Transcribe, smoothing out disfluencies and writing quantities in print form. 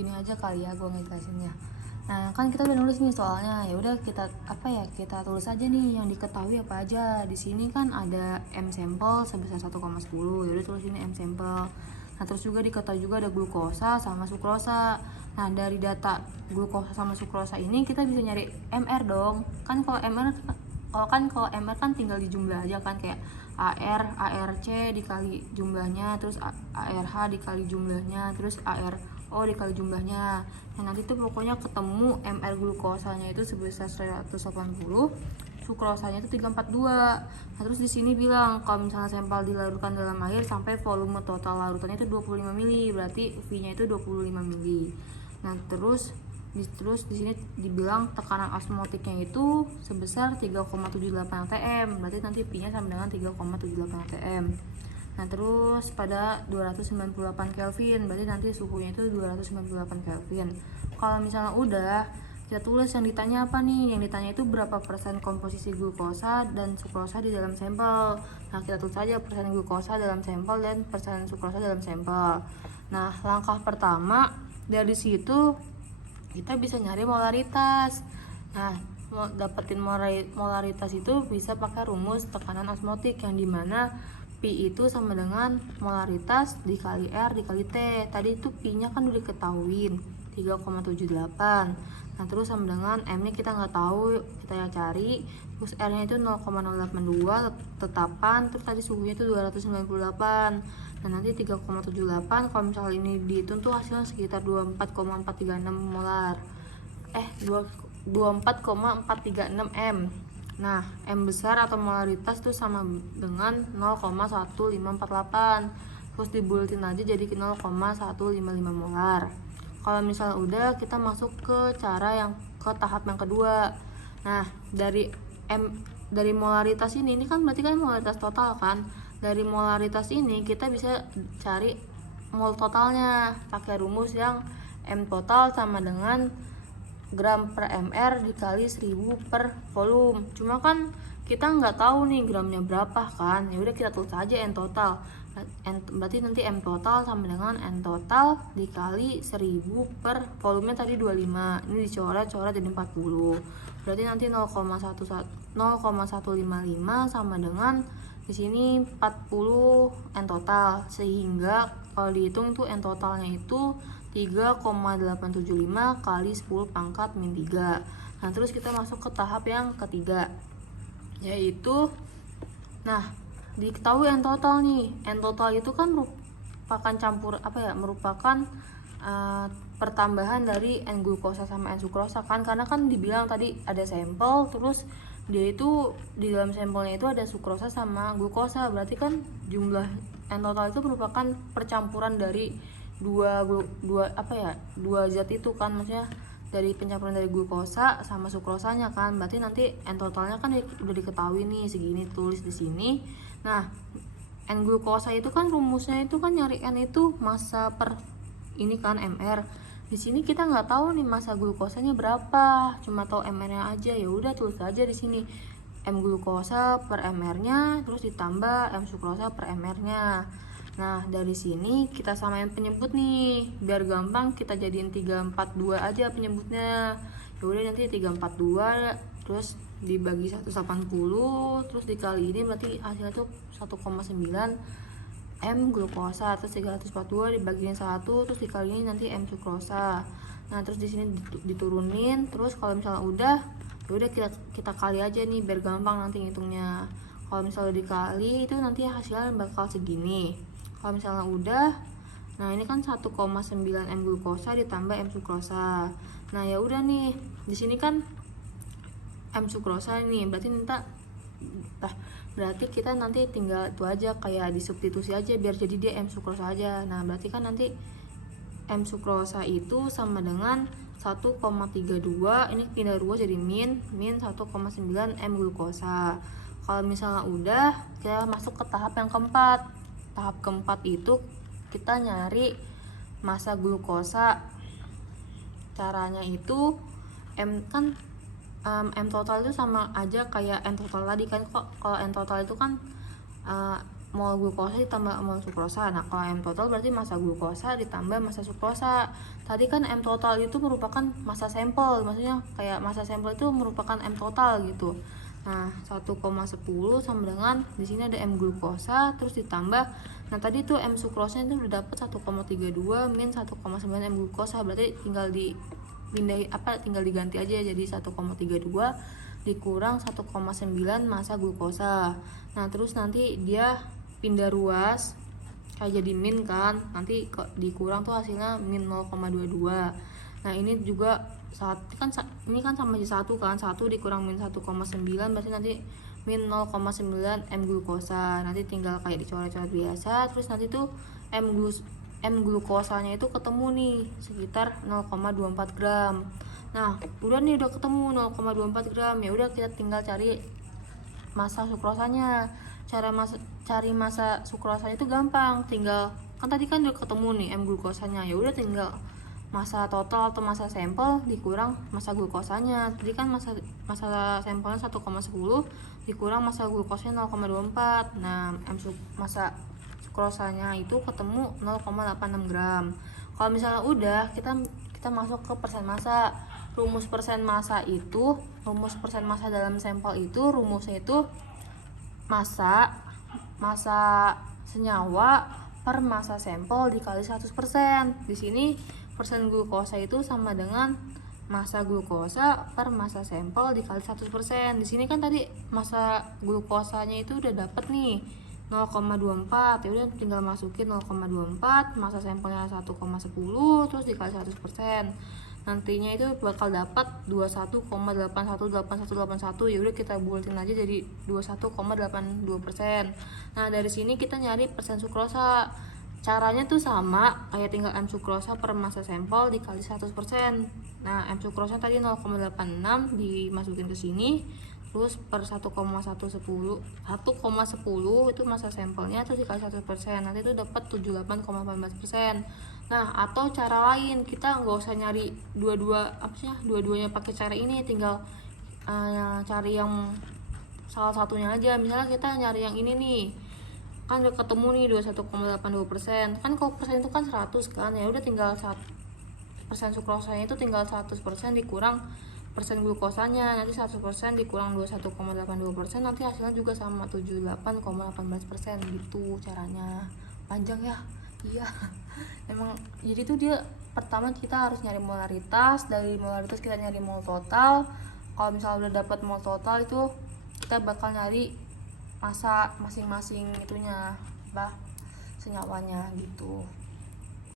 gini aja kali ya gue ngejelasinnya. Nah kan kita udah nulis nih soalnya, ya udah kita tulis aja nih yang diketahui apa aja. Di sini kan ada M sampel sebesar 1,10, ya udah tulis ini M sampel. Nah terus juga diketahui juga ada glukosa sama sukrosa. Nah dari data glukosa sama sukrosa ini kita bisa nyari MR dong. Kalau MR kan tinggal dijumlah aja kan, kayak ARC dikali jumlahnya, terus ARH dikali jumlahnya, terus ARO dikali jumlahnya. Nah nanti tuh pokoknya ketemu MR glukosanya itu sebesar 180, sukrosanya itu 342. Nah terus di sini bilang kalau misalnya sampel dilarutkan dalam air sampai volume total larutannya itu 25 mili, berarti V-nya itu 25 mili. Nah terus di sini dibilang tekanan osmotiknya itu sebesar 3,78 atm, berarti nanti P-nya sama dengan 3,78 atm. Nah terus pada 298 Kelvin, berarti nanti suhunya itu 298 Kelvin. Kalau misalnya udah, kita tulis yang ditanya apa nih. Yang ditanya itu berapa persen komposisi glukosa dan sukrosa di dalam sampel. Nah kita tulis aja persen glukosa dalam sampel dan persen sukrosa dalam sampel. Nah langkah pertama dari situ kita bisa nyari molaritas. Nah mau dapetin molaritas itu bisa pakai rumus tekanan osmotik, yang dimana P itu sama dengan molaritas dikali R dikali T. Tadi itu P nya kan udah diketahuin 3,78. Nah terus sama dengan M nya kita nggak tahu, kita yang cari. Terus R nya itu 0,082 tetapan, terus tadi suhunya itu 298. Nah nanti 3,78 kalau misalnya ini dihitung tuh hasilnya sekitar 24,436 molar. 24,436 M. Nah, M besar atau molaritas tuh sama dengan 0,1548. Terus dibulatin aja jadi 0,155 molar. Kalau misalnya udah, kita masuk ke tahap yang kedua. Nah, dari molaritas ini kan berarti kan molaritas total kan. Dari molaritas ini kita bisa cari mol totalnya pakai rumus yang M total sama dengan gram per mr dikali 1000 per volume. Cuma kan kita nggak tahu nih gramnya berapa kan, ya udah kita tulis aja N total. Berarti nanti M total sama dengan N total dikali 1000 per volumenya tadi 25, ini dicoret jadi 40, berarti nanti 0,155 sama dengan di sini 40 N total, sehingga kalau dihitung tuh N totalnya itu 3,875 kali 10 pangkat min 3. Nah terus kita masuk ke tahap yang ketiga, yaitu diketahui N total nih. N total itu kan merupakan pertambahan dari N glukosa sama N sukrosa kan, karena kan dibilang tadi ada sampel, terus dia itu di dalam sampelnya itu ada sukrosa sama glukosa, berarti kan jumlah N total itu merupakan percampuran dari dua zat itu kan, maksudnya dari pencampuran dari glukosa sama sukrosanya kan, berarti nanti N totalnya kan udah diketahui nih segini, tulis di sini. Nah N glukosa itu kan rumusnya itu kan nyari N itu massa per ini kan mr. Di sini kita nggak tahu nih massa glukosanya berapa, cuma tahu mr-nya aja. Ya udah tulis aja di sini M glukosa per mr-nya, terus ditambah M sukrosa per mr-nya. Nah dari sini kita samain penyebut nih, biar gampang kita jadiin 342 aja penyebutnya. Ya udah nanti 342 terus dibagi 180 terus dikali ini, berarti hasilnya tuh 1,9 M glukosa, terus 342 dibagiin 1 terus dikali ini nanti M sukrosa. Nah terus di sini diturunin, terus kalau misalnya udah kita kali aja nih biar gampang nanti ngitungnya. Kalau misalnya dikali itu nanti hasilnya bakal segini. Kalau misalnya udah, nah ini kan 1,9 M glukosa ditambah M sukrosa. Nah ya udah nih, di sini kan M sukrosa nih, berarti kita nanti tinggal itu aja, kayak disubstitusi aja biar jadi dia M sukrosa aja. Nah berarti kan nanti M sukrosa itu sama dengan 1,32, ini pindah ruas jadi min 1,9 M glukosa. Kalau misalnya udah, kita masuk ke tahap yang keempat. Tahap keempat itu kita nyari massa glukosa. Caranya itu M total itu sama aja kayak N total tadi kan. Kalau N total itu kan mol glukosa ditambah mol sukrosa. Nah, kalau M total berarti massa glukosa ditambah massa sukrosa. Tadi kan M total itu merupakan massa sampel, maksudnya kayak massa sampel itu merupakan M total gitu. Nah, 1,10 sama dengan di sini ada M glukosa terus ditambah, nah tadi tuh M sukrosanya itu udah dapet 1,32 min 1,9 M glukosa, berarti tinggal tinggal diganti aja jadi 1,32 dikurang 1,9 massa glukosa. Nah, terus nanti dia pindah ruas kayak jadi min kan, nanti dikurang tuh hasilnya min 0,22. Nah, ini juga ini kan sama aja 1 kan, 1 dikurang min 1,9 berarti nanti min 0,9 M glukosa. Nanti tinggal kayak dicoret-coret biasa, terus nanti tuh M glukosanya itu ketemu nih sekitar 0,24 gram. Nah, udah ketemu 0,24 gram. Ya udah, kita tinggal cari massa sukrosanya. Cari massa sukrosanya itu gampang, tinggal kan tadi kan udah ketemu nih M glukosanya. Ya udah, tinggal massa total atau massa sampel dikurang massa glukosanya. Tadi kan massa sampelnya 1,10 dikurang massa glukosanya 0,24. Nah, massa sukrosanya itu ketemu 0,86 gram. Kalau misalnya udah, kita masuk ke persen massa. Rumus persen massa dalam sampel itu rumusnya itu massa senyawa per massa sampel dikali 100%. Di sini persen glukosa itu sama dengan massa glukosa per massa sampel dikali 100%. Di sini kan tadi massa glukosanya itu udah dapet nih 0,24. Ya udah, tinggal masukin 0,24, massa sampelnya 1,10 terus dikali 100%. Nantinya itu bakal dapat 21,818181. Ya udah, kita bulatin aja jadi 21,82%. Nah, dari sini kita nyari persen sukrosa. Caranya tuh sama, kayak tinggal M sukrosa per massa sampel dikali 100%. Nah, M sukrosa tadi 0,86 dimasukin ke sini, terus per 1,10 itu massa sampelnya, terus dikali 100%. Nanti itu dapat 78,14%. Nah, atau cara lain, kita nggak usah nyari dua-duanya pakai cara ini, tinggal cari yang salah satunya aja. Misalnya kita nyari yang ini nih, kan udah ketemu nih 21,82%. Kan kalau persen itu kan 100 kan, ya udah tinggal persen sukrosanya itu tinggal 100% dikurang persen glukosanya, nanti 100% dikurang 21,82%, nanti hasilnya juga sama 78,18% gitu caranya. Panjang ya? Iya. Emang jadi tuh dia pertama kita harus nyari molaritas, dari molaritas kita nyari mol total. Kalau misalnya udah dapat mol total itu kita bakal nyari massa masing-masing itunya, senyawanya gitu.